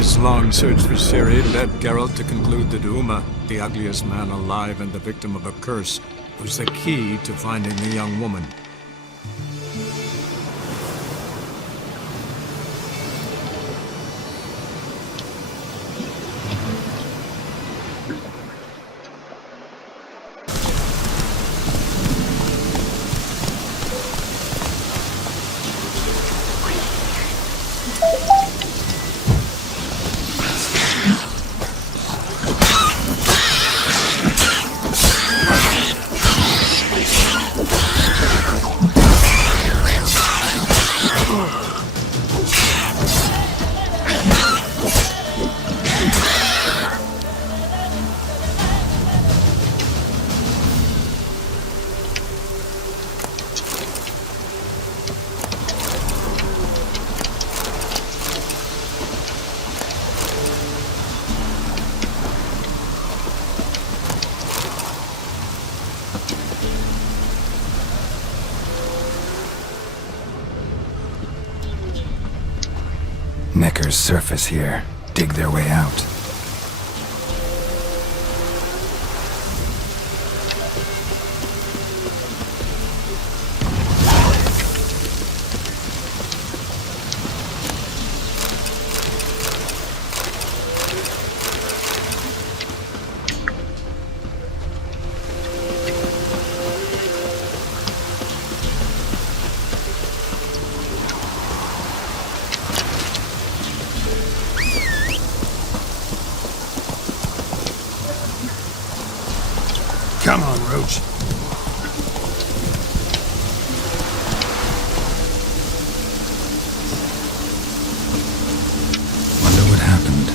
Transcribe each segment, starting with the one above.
This long search for Ciri led Geralt to conclude that Uma, the ugliest man alive and the victim of a curse, was the key to finding the young woman. Neckers surface here, dig their way out. Come on, Roach. Wonder what happened.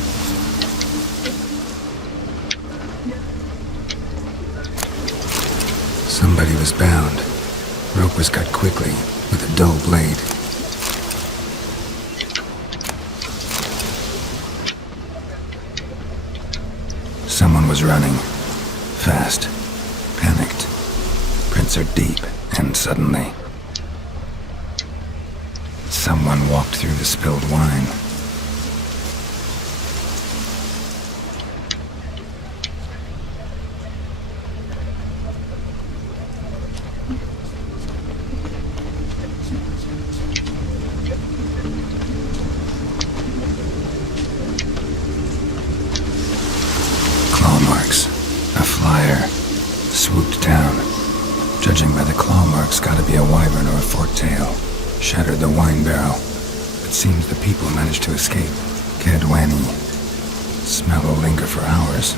Somebody was bound. Rope was cut quickly with a dull blade. Someone was running. Fast. Panicked. Prints are deep, and suddenly... someone walked through the spilled wine. Claw marks. A flyer. Swooped down. Judging by the claw marks, gotta be a wyvern or a forktail. Shattered the wine barrel. It seems the people managed to escape. Kedwani. Smell will linger for hours.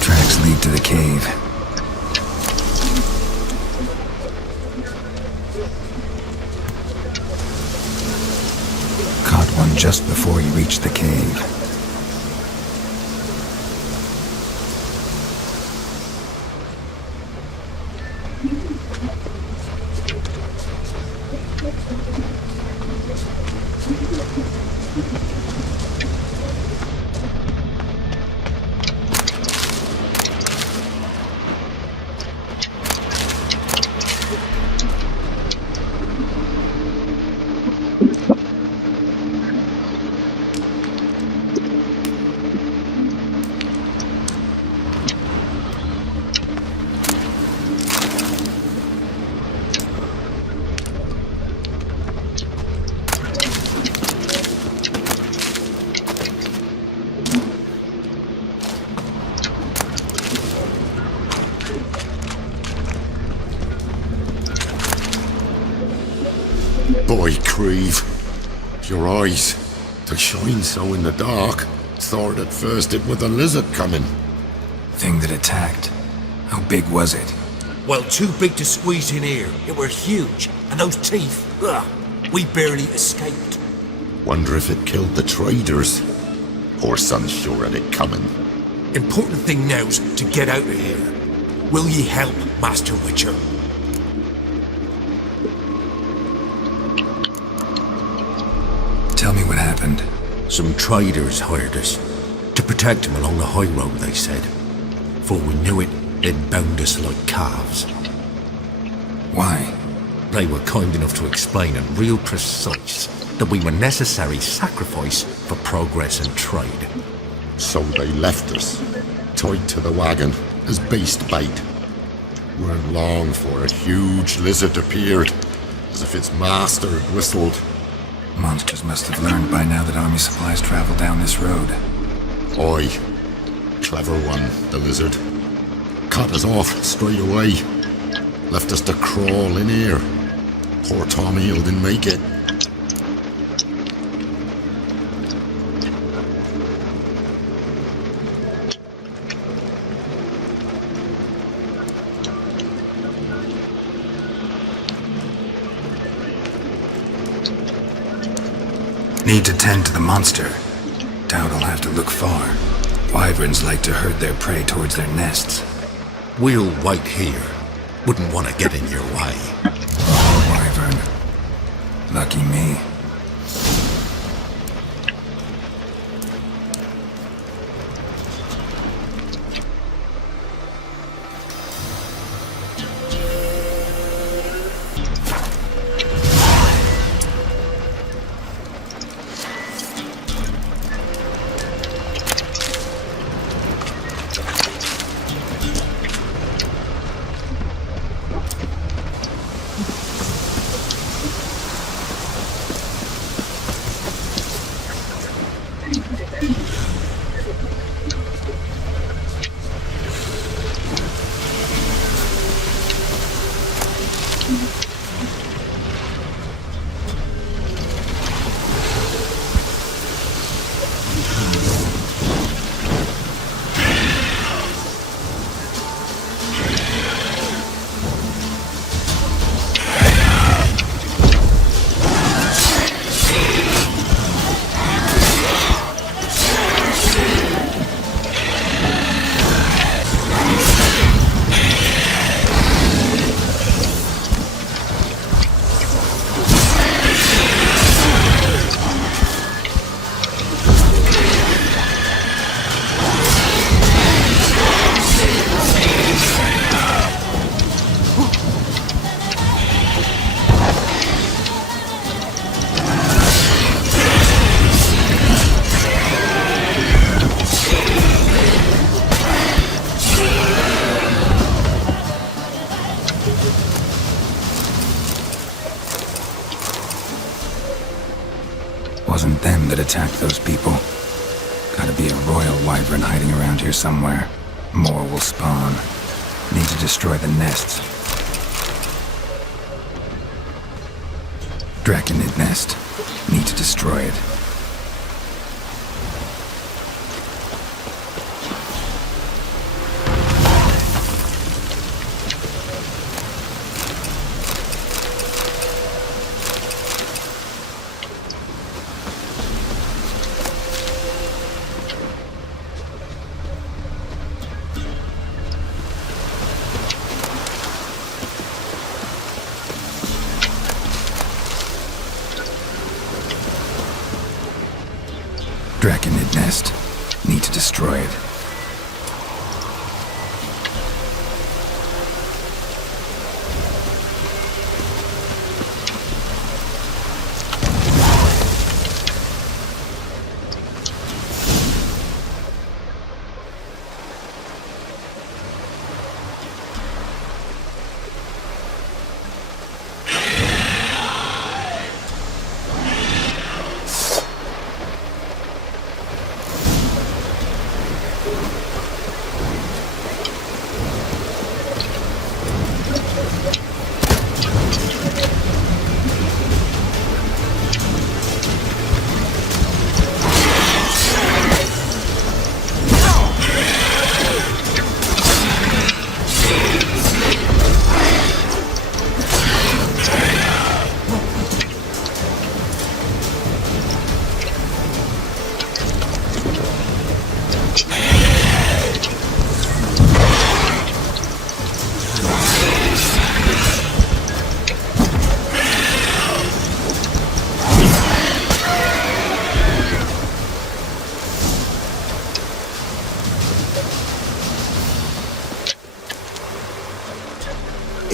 Tracks lead to the cave. Caught one just before you reach the cave. boy, Creve. Your eyes, they shine so in the dark. Thought at first it was the lizard coming. Thing that attacked. How big was it? Well, too big to squeeze in here. It were huge. And those teeth, ugh, we barely escaped. Wonder if it killed the traders. Poor son's sure had it coming. Important thing now's to get out of here. Will ye help, Master Witcher? Tell me what happened. Some traders hired us to protect them along the high road, they said. Before we knew it, they'd bound us like calves. Why? They were kind enough to explain and real precise that we were necessary sacrifice for progress and trade. So they left us, tied to the wagon, as beast bait. Weren't long for a huge lizard appeared, as if its master had whistled. Monsters must have learned by now that army supplies travel down this road. Oi, clever one, the lizard. Cut us off straight away. Left us to crawl in here. Poor Tommy didn't make it. Need to tend to the monster. Doubt I'll have to look far. Wyverns like to herd their prey towards their nests. We'll wait here. Wouldn't want to get in your way. Wyvern. Lucky me. Wasn't them that attacked those people. Gotta be a royal wyvern hiding around here somewhere. More will spawn. Need to destroy the nests. Draconid nest. Need to destroy it.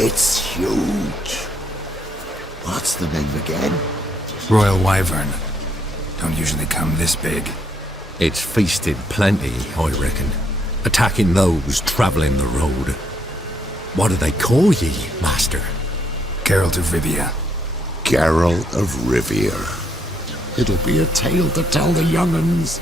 It's huge. What's the name again? Royal Wyvern. Don't usually come this big. It's feasted plenty, I reckon. Attacking those travelling the road. What do they call ye, master? Geralt of Rivia. Geralt of Rivia. It'll be a tale to tell the young'uns.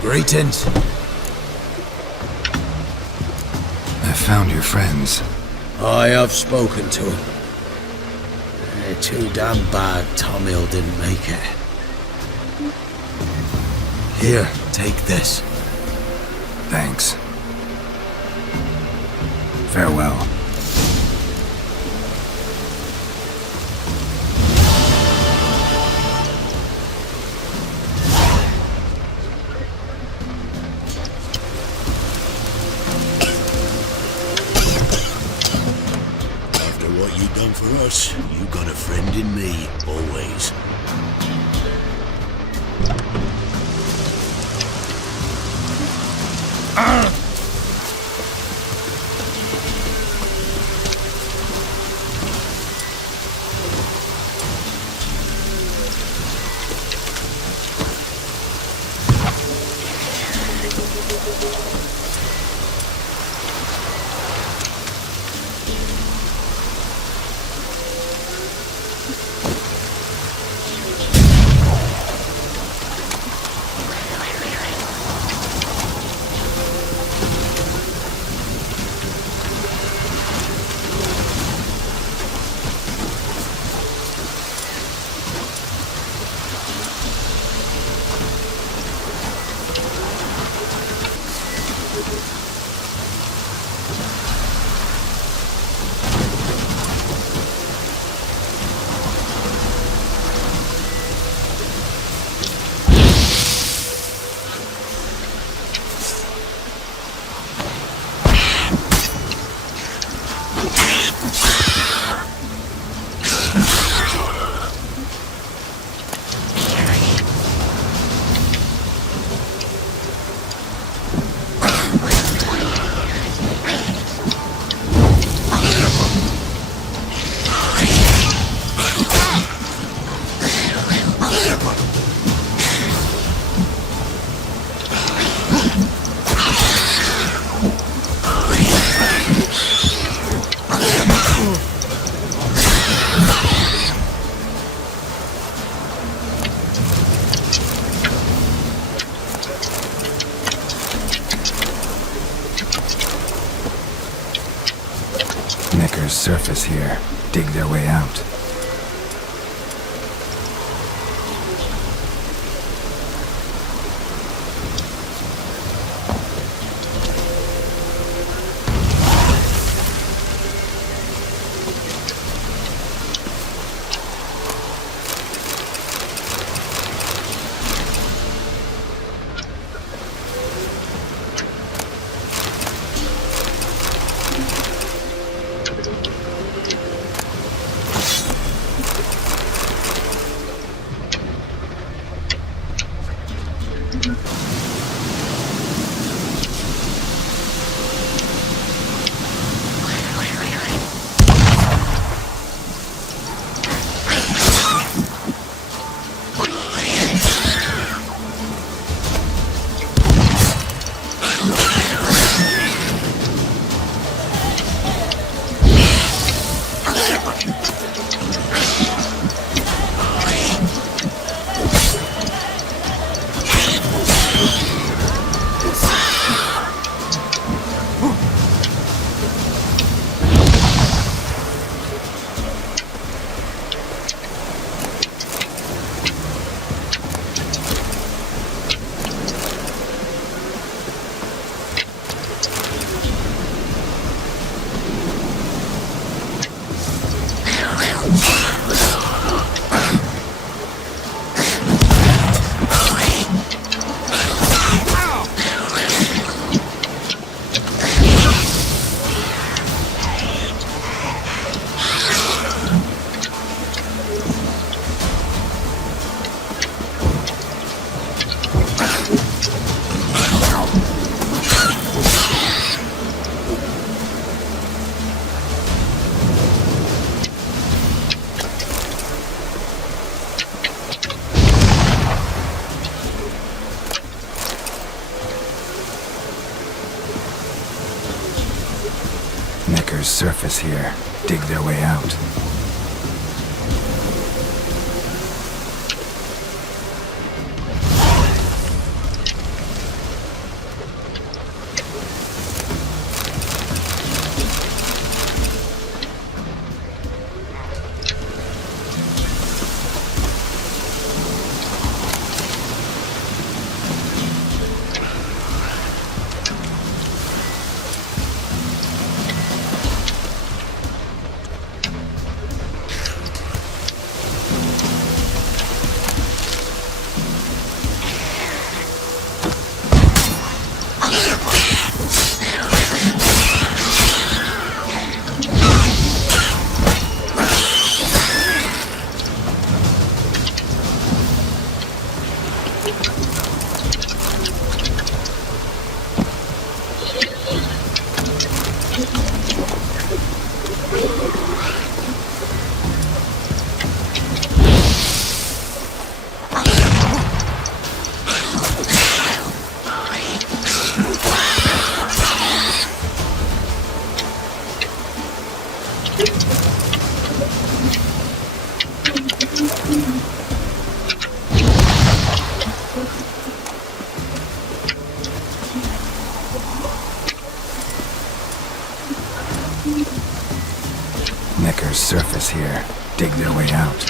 Greetings. I found your friends. I have spoken to him. Too damn bad Tom Hill didn't make it. Here, take this. Thanks. Farewell. For us, you got a friend in me, always. Surface here, dig their way out. surface here, dig their way out. Necker's surface here. Dig their way out.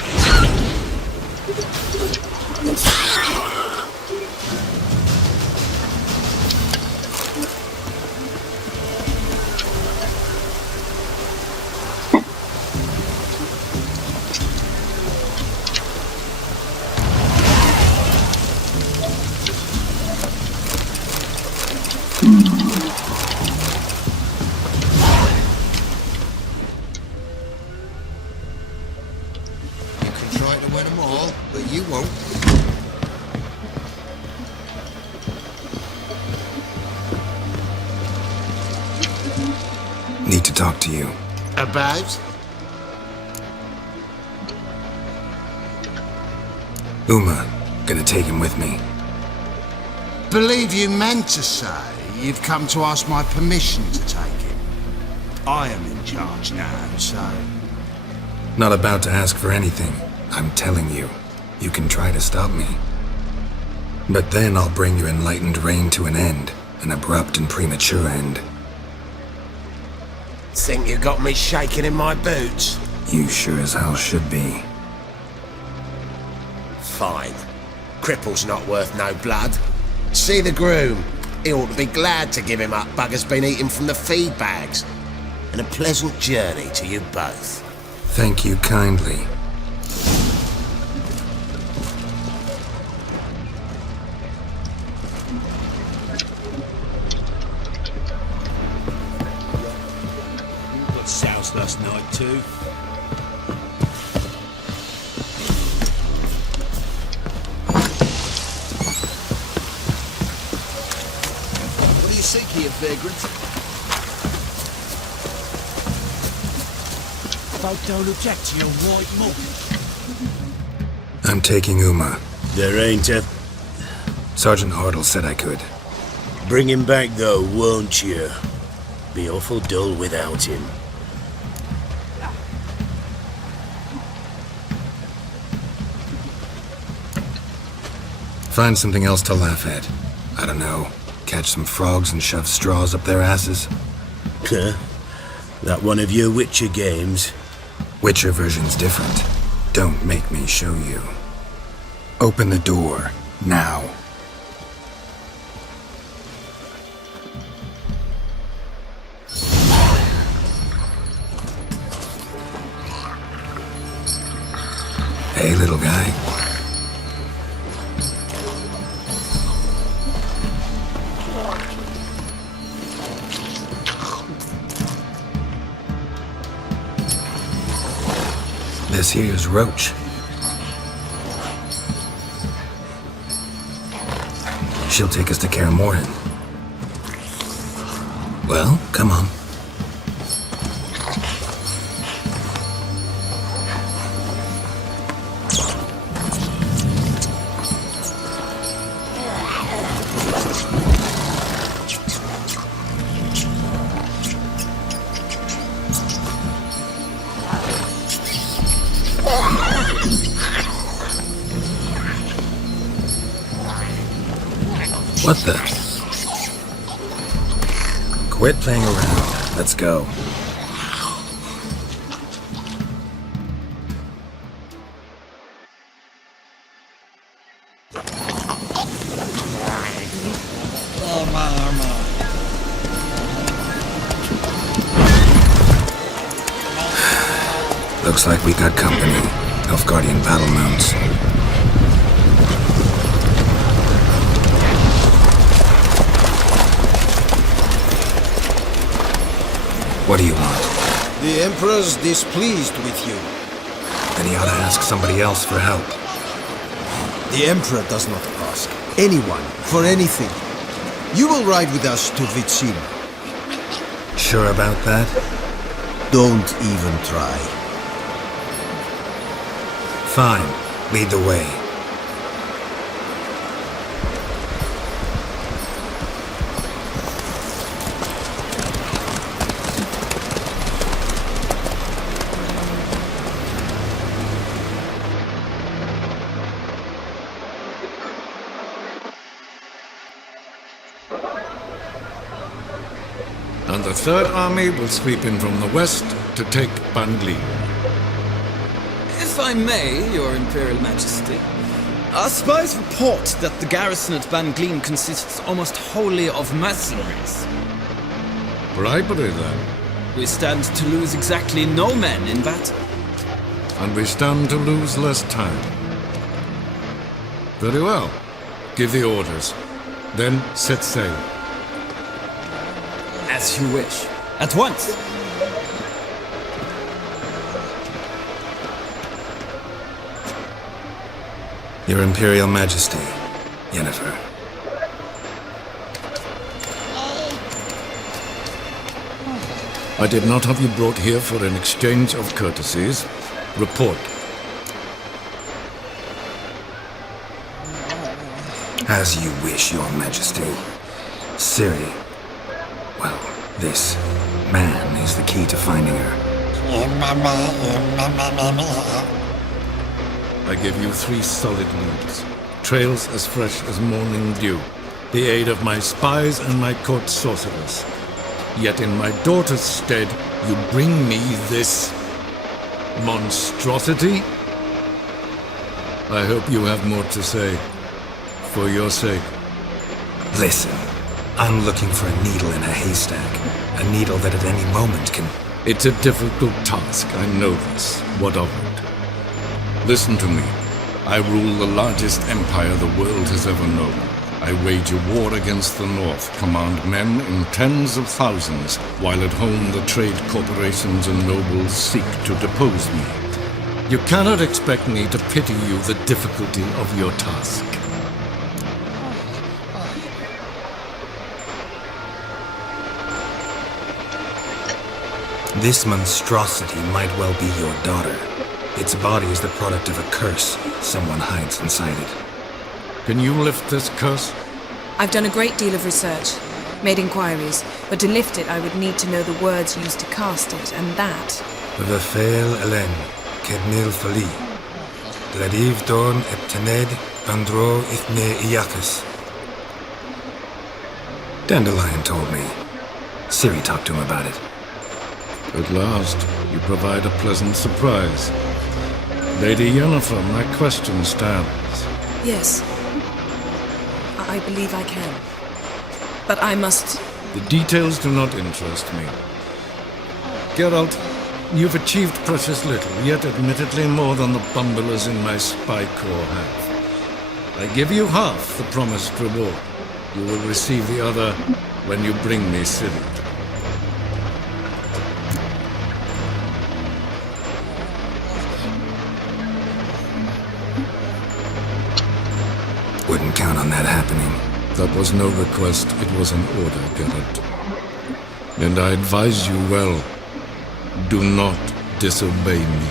Need to talk to you. About? Uma, gonna take him with me. Believe you meant to say you've come to ask my permission to take him. I am in charge now, so... Not about to ask for anything. I'm telling you, you can try to stop me. But then I'll bring your enlightened reign to an end, an abrupt and premature end. Think you got me shaking in my boots? You sure as hell should be. Fine. Cripple's not worth no blood. See the groom. He ought to be glad to give him up. Bugger's been eating from the feed bags. And a pleasant journey to you both. Thank you kindly. Got soused last night too. What do you seek here, vagrant? Folk don't object to your white mug. I'm taking Uma. There ain't a... Sergeant Hartle said I could. Bring him back though, won't you? Be awful dull without him. Find something else to laugh at. I don't know. Catch some frogs and shove straws up their asses. Huh? That one of your Witcher games? Witcher version's different. Don't make me show you. Open the door, now. Hey, little guy. This here's Roach. She'll take us to Kaer Morhen. Well, come on. What the? Quit playing around. Let's go. Looks like we got company. Nilfgaardian battle mounts. What do you want? The Emperor's displeased with you. Then he ought to ask somebody else for help. The Emperor does not ask anyone for anything. You will ride with us to Vitsin. Sure about that? Don't even try. Fine. Lead the way. And the Third Army will sweep in from the west to take Bangli. If I may, Your Imperial Majesty, our spies report that the garrison at Bangleen consists almost wholly of mercenaries. Bribery, then. We stand to lose exactly no men in battle. And we stand to lose less time. Very well. Give the orders. Then set sail. As you wish. At once! Your Imperial Majesty, Yennefer. I did not have you brought here for an exchange of courtesies. Report. As you wish, Your Majesty. Ciri. Well, this man is the key to finding her. I give you 3 solid leads. Trails as fresh as morning dew. The aid of my spies and my court sorcerers. Yet in my daughter's stead, you bring me this monstrosity? I hope you have more to say. For your sake. Listen, I'm looking for a needle in a haystack. A needle that at any moment can... It's a difficult task, I know this. What of it? Listen to me. I rule the largest empire the world has ever known. I wage a war against the North, command men in tens of thousands, while at home the trade corporations and nobles seek to depose me. You cannot expect me to pity you the difficulty of your task. This monstrosity might well be your daughter. Its body is the product of a curse someone hides inside it. Can you lift this curse? I've done a great deal of research, made inquiries, but to lift it I would need to know the words used to cast it, and that... Vefeil Elen, Kednil Fali. Gladiv Dorn Eptened, Andro Ithne Iacus. Dandelion told me. Ciri talked to him about it. At last, you provide a pleasant surprise. Lady Yennefer, my question stands. Yes. I believe I can. But I must... The details do not interest me. Geralt, you've achieved precious little, yet admittedly more than the bumblers in my spy corps have. I give you half the promised reward. You will receive the other when you bring me Ciri. Wouldn't count on that happening. That was no request, it was an order, Geralt. And I advise you well, do not disobey me.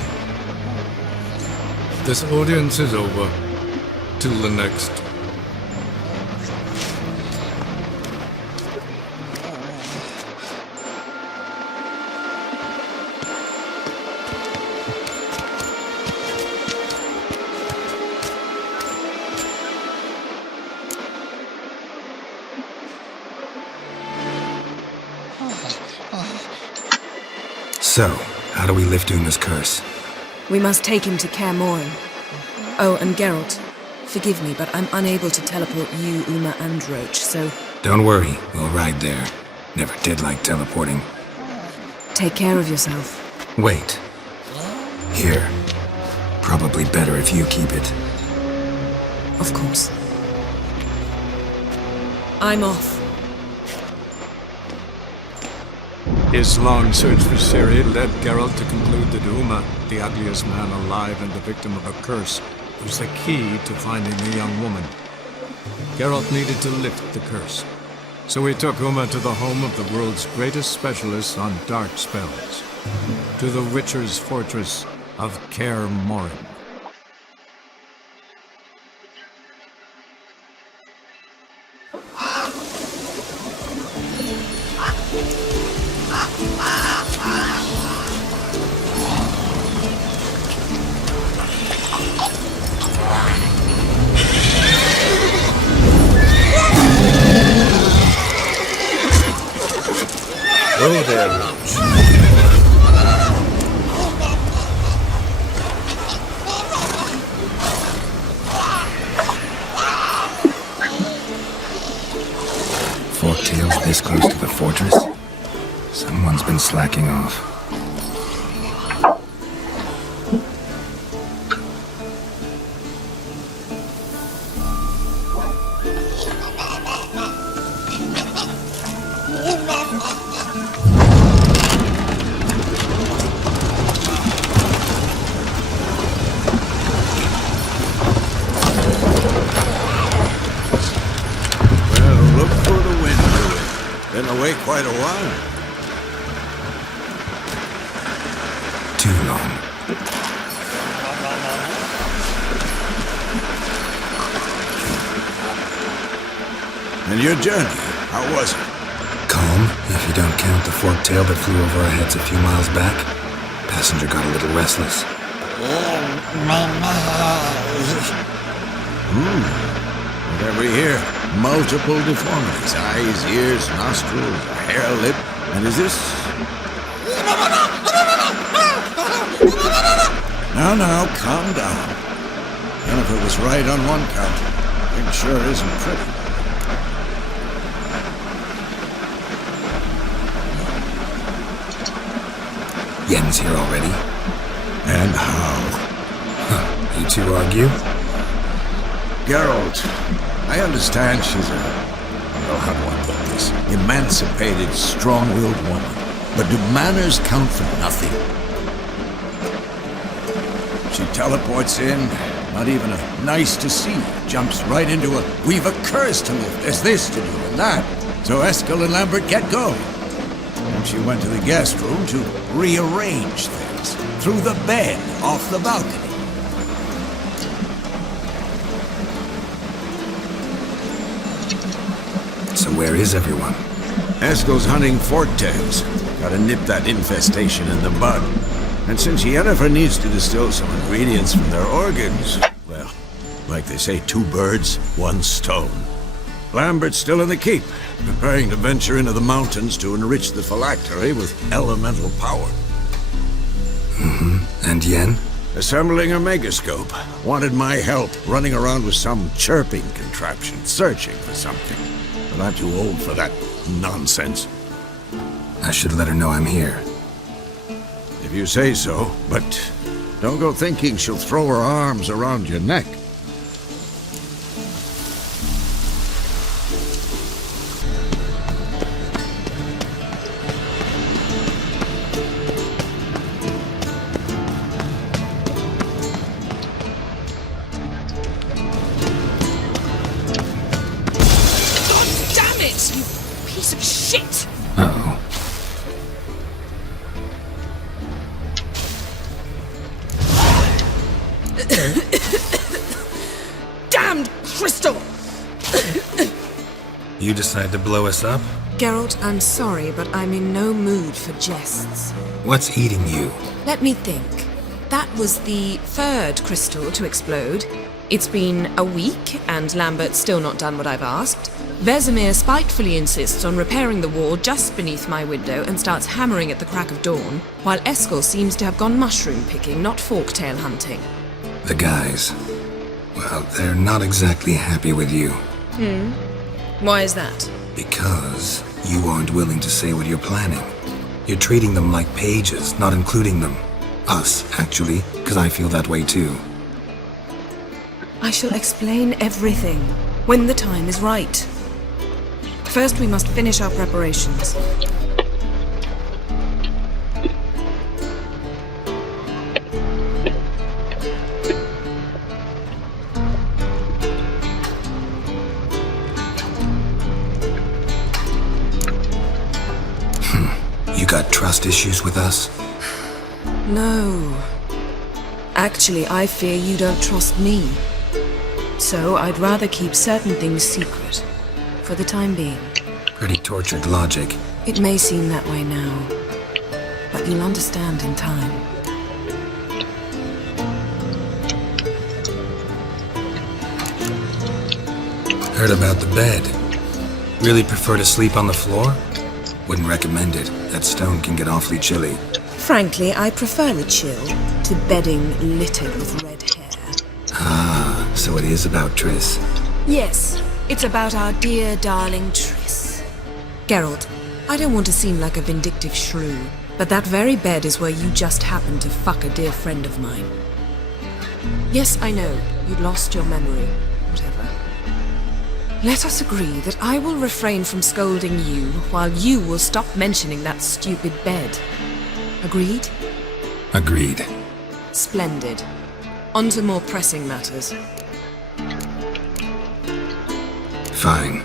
This audience is over. Till the next. So, how do we lift Uma's curse? We must take him to Kaer Morhen. Oh, and Geralt, forgive me, but I'm unable to teleport you, Uma, and Roach, so... Don't worry, we'll ride there. Never did like teleporting. Take care of yourself. Wait. Here. Probably better if you keep it. Of course. I'm off. His long search for Ciri led Geralt to conclude that Uma, the ugliest man alive and the victim of a curse, was the key to finding the young woman. Geralt needed to lift the curse, so he took Uma to the home of the world's greatest specialist on dark spells, to the Witcher's fortress of Kaer Morhen. Hello there, Roach. Forktails this close to the fortress? Someone's been slacking off. Quite a while. Too long. And your journey, how was it? Calm, if you don't count the forktail that flew over our heads a few miles back. Passenger got a little restless. Whatever here? Multiple deformities. Eyes, ears, nostrils, a hair, lip. And is this... Now, calm down. Yennefer was right on one count. It sure isn't pretty. Yen's here already? And how? Huh. You two argue? Geralt, I understand she's how do I put this? Emancipated, strong-willed woman. But do manners count for nothing? She teleports in, not even a nice to see, jumps right into a we've a curse to lift, there's this to do and that. So Eskel and Lambert get going. And she went to the guest room to rearrange things. Through the bed, off the balcony. So where is everyone? Eskel's hunting forktails. Gotta nip that infestation in the bud. And since Yennefer needs to distill some ingredients from their organs, well, like they say, 2 birds, 1 stone. Lambert's still in the keep, preparing to venture into the mountains to enrich the phylactery with elemental power. And Yen? Assembling a megascope. Wanted my help running around with some chirping contraption, searching for something. But I'm too old for that nonsense. I should let her know I'm here. If you say so, but don't go thinking she'll throw her arms around your neck. Uh-oh. Damned crystal! You decide to blow us up? Geralt, I'm sorry, but I'm in no mood for jests. What's eating you? Let me think. That was the third crystal to explode. It's been a week, and Lambert's still not done what I've asked. Vesemir spitefully insists on repairing the wall just beneath my window and starts hammering at the crack of dawn, while Eskel seems to have gone mushroom picking, not forktail hunting. The guys, well, they're not exactly happy with you. Why is that? Because you aren't willing to say what you're planning. You're treating them like pages, not including them. Us, actually, because I feel that way too. I shall explain everything when the time is right. First, we must finish our preparations. You got trust issues with us? No. Actually, I fear you don't trust me. So I'd rather keep certain things secret, for the time being. Pretty tortured logic. It may seem that way now, but you'll understand in time. Heard about the bed. Really prefer to sleep on the floor? Wouldn't recommend it. That stone can get awfully chilly. Frankly, I prefer the chill to bedding littered with red hair. Ah, so it is about Triss. Yes, it's about our dear darling Triss. Geralt, I don't want to seem like a vindictive shrew, but that very bed is where you just happened to fuck a dear friend of mine. Yes, I know, you'd lost your memory. Whatever. Let us agree that I will refrain from scolding you while you will stop mentioning that stupid bed. Agreed? Agreed. Splendid. On to more pressing matters. Fine.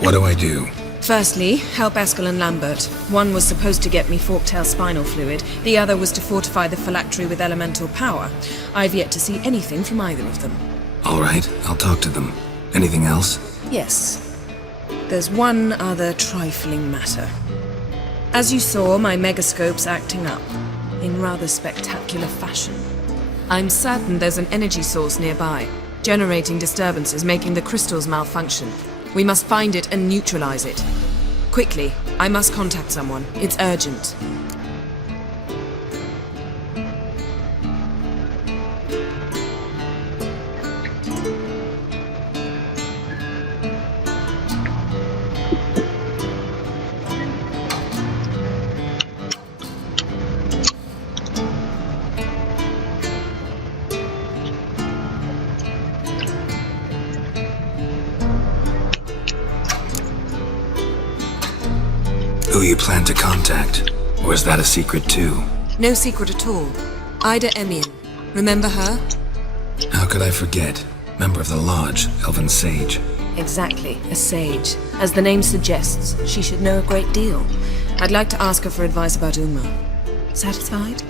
What do I do? Firstly, help Eskel and Lambert. One was supposed to get me forktail spinal fluid, the other was to fortify the phylactery with elemental power. I've yet to see anything from either of them. All right, I'll talk to them. Anything else? Yes. There's one other trifling matter. As you saw, my megascope's acting up, in rather spectacular fashion. I'm certain there's an energy source nearby, generating disturbances, making the crystals malfunction. We must find it and neutralize it. Quickly, I must contact someone. It's urgent. Who you plan to contact? Or is that a secret too? No secret at all. Ida Emian. Remember her? How could I forget? Member of the Lodge, Elven Sage. Exactly, a sage. As the name suggests, she should know a great deal. I'd like to ask her for advice about Uma. Satisfied?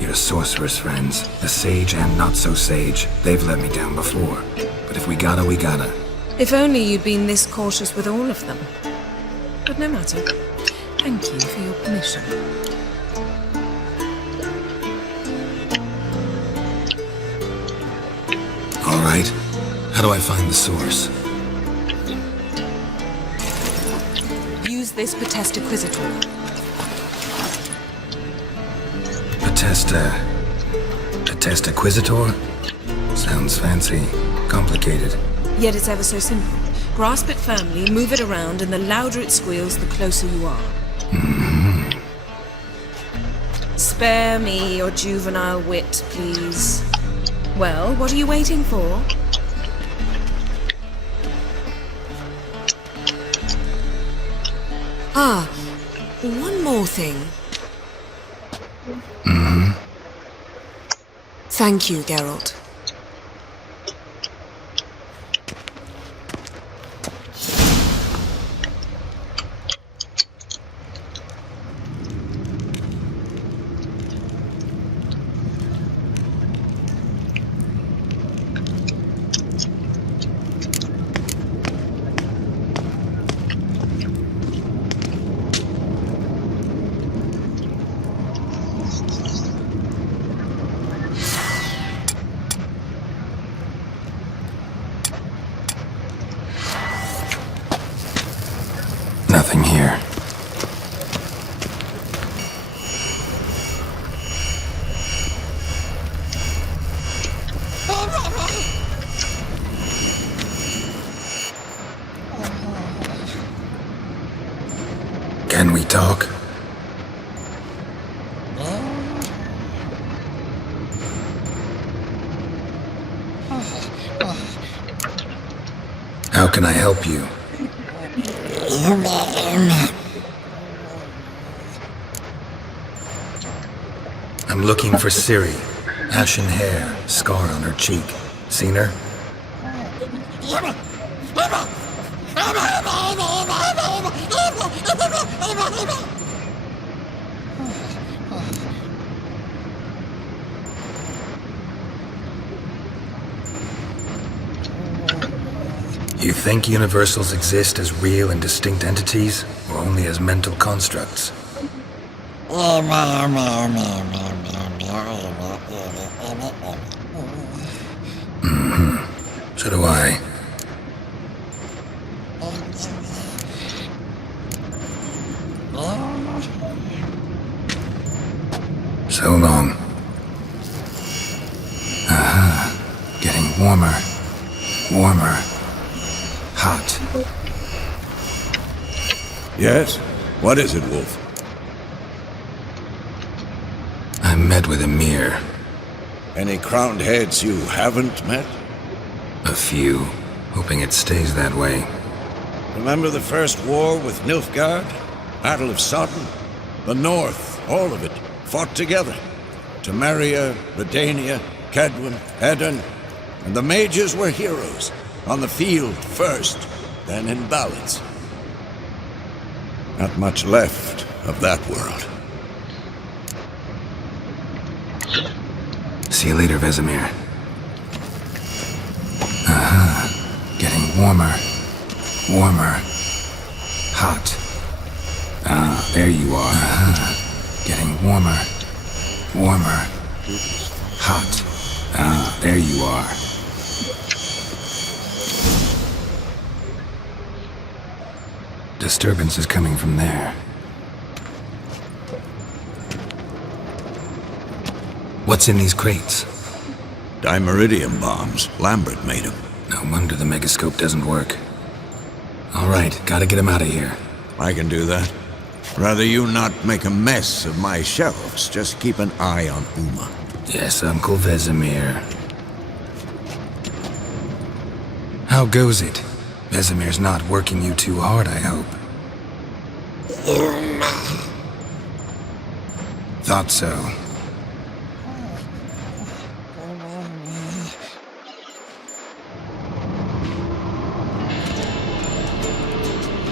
Your sorceress friends, the sage and not so sage, they've let me down before. But if we gotta, we gotta. If only you'd been this cautious with all of them. But no matter. Thank you for your permission. All right. How do I find the source? Use this Potestaquisitor. Potestaquisitor? Sounds fancy. Complicated. Yet it's ever so simple. Grasp it firmly, move it around, and the louder it squeals, the closer you are. Mm-hmm. Spare me your juvenile wit, please. Well, what are you waiting for? Ah, one more thing. Mm-hmm. Thank you, Geralt. talk? How can I help you? I'm looking for Siri. Ashen hair, scar on her cheek. Seen her? You think universals exist as real and distinct entities, or only as mental constructs? So do I. So long. Aha. Getting warmer. Warmer. Hot. Yes? What is it, Wolf? I met with Emir. Any crowned heads you haven't met? A few. Hoping it stays that way. Remember the first war with Nilfgaard? Battle of Sodden? The North, all of it, fought together. Temeria, Redania, Kedwin, Edan, and the mages were heroes. On the field first, then in ballads. Not much left of that world. See you later, Vesemir. Aha. Getting warmer. Warmer. Hot. Ah, there you are. Aha. Getting warmer. Warmer. Hot. Ah, there you are. Disturbance is coming from there. What's in these crates? Dimeridium bombs. Lambert made them. No wonder the megascope doesn't work. All right, gotta get him out of here. I can do that. Rather you not make a mess of my shelves. Just keep an eye on Uma. Yes, Uncle Vesemir. How goes it? Vesemir's not working you too hard, I hope. Thought so.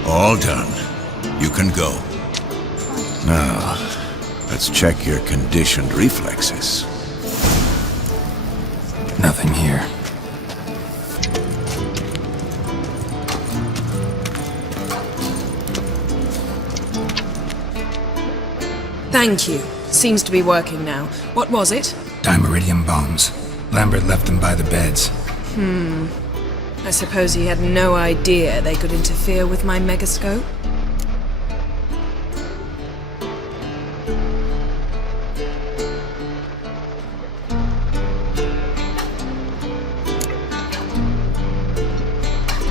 All done. You can go. Now, let's check your conditioned reflexes. Nothing here. Thank you. Seems to be working now. What was it? Dimeridium bombs. Lambert left them by the beds. I suppose he had no idea they could interfere with my megascope?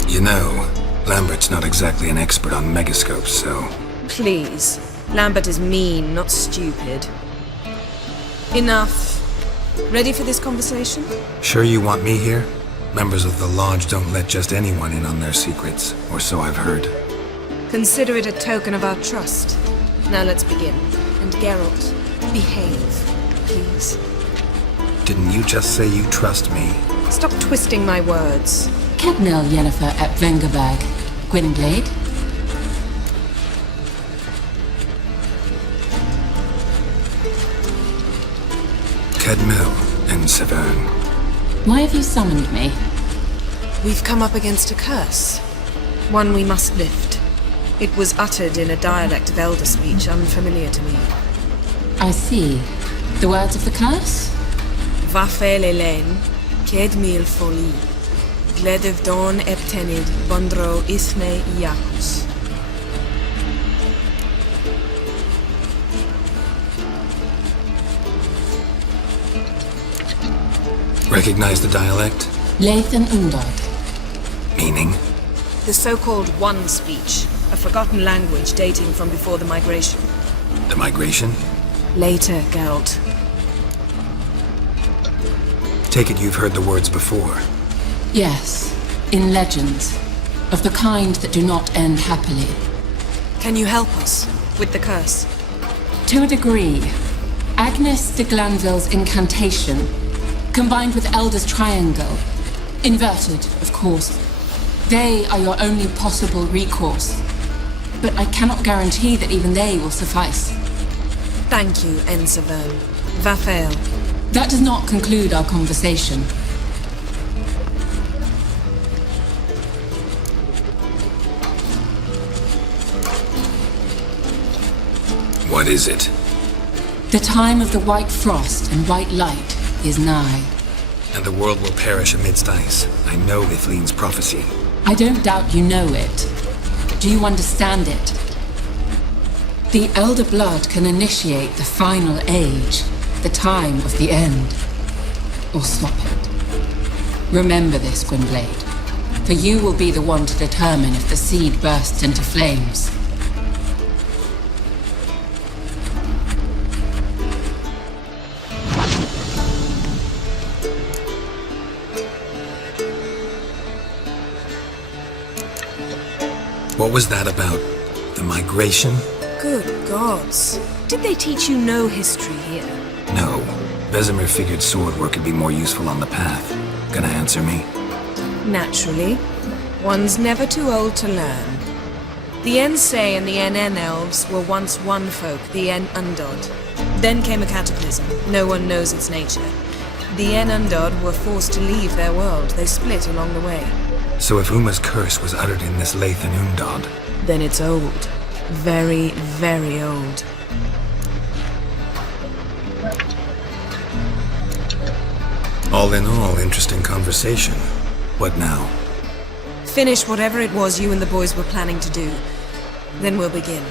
You know, Lambert's not exactly an expert on megascopes, so... Please. Lambert is mean, not stupid. Enough. Ready for this conversation? Sure you want me here? Members of the Lodge don't let just anyone in on their secrets, or so I've heard. Consider it a token of our trust. Now let's begin. And Geralt, behave, please. Didn't you just say you trust me? Stop twisting my words. Cadmel Yennefer at Vengerberg. Gwynblade. Cadmel and Severn. Why have you summoned me? We've come up against a curse. One we must lift. It was uttered in a dialect of elder speech unfamiliar to me. I see. The words of the curse? Vafel Elen, Ked mil foli. Gledev don eptenid, bondro isne iacus. Recognize the dialect? Leith and Undod. Meaning? The so-called one speech. a forgotten language dating from before the migration. The migration? Later, Geralt. Take it you've heard the words before. Yes, in legends, of the kind that do not end happily. Can you help us with the curse? To a degree, Agnes de Glanville's incantation, combined with Elder's triangle, inverted, of course, they are your only possible recourse. But I cannot guarantee that even they will suffice. Thank you, Ensavern. Vafael. That does not conclude our conversation. What is it? The time of the white frost and white light is nigh. And the world will perish amidst ice. I know Ithleen's prophecy. I don't doubt you know it. Do you understand it? The Elder Blood can initiate the final age, the time of the end, or stop it. Remember this, Gwynblade, for you will be the one to determine if the seed bursts into flames. What was that about? The migration? Good gods. Did they teach you no history here? No. Vesemir figured sword work could be more useful on the path. Gonna answer me? Naturally. One's never too old to learn. The Ensay and the NN elves were once one folk, the En Undod. Then came a cataclysm. No one knows its nature. The En Undod were forced to leave their world. They split along the way. So if Uma's curse was uttered in this Lathan Undod, then it's old. Very, very old. all in all, interesting conversation. What now? Finish whatever it was you and the boys were planning to do. Then we'll begin.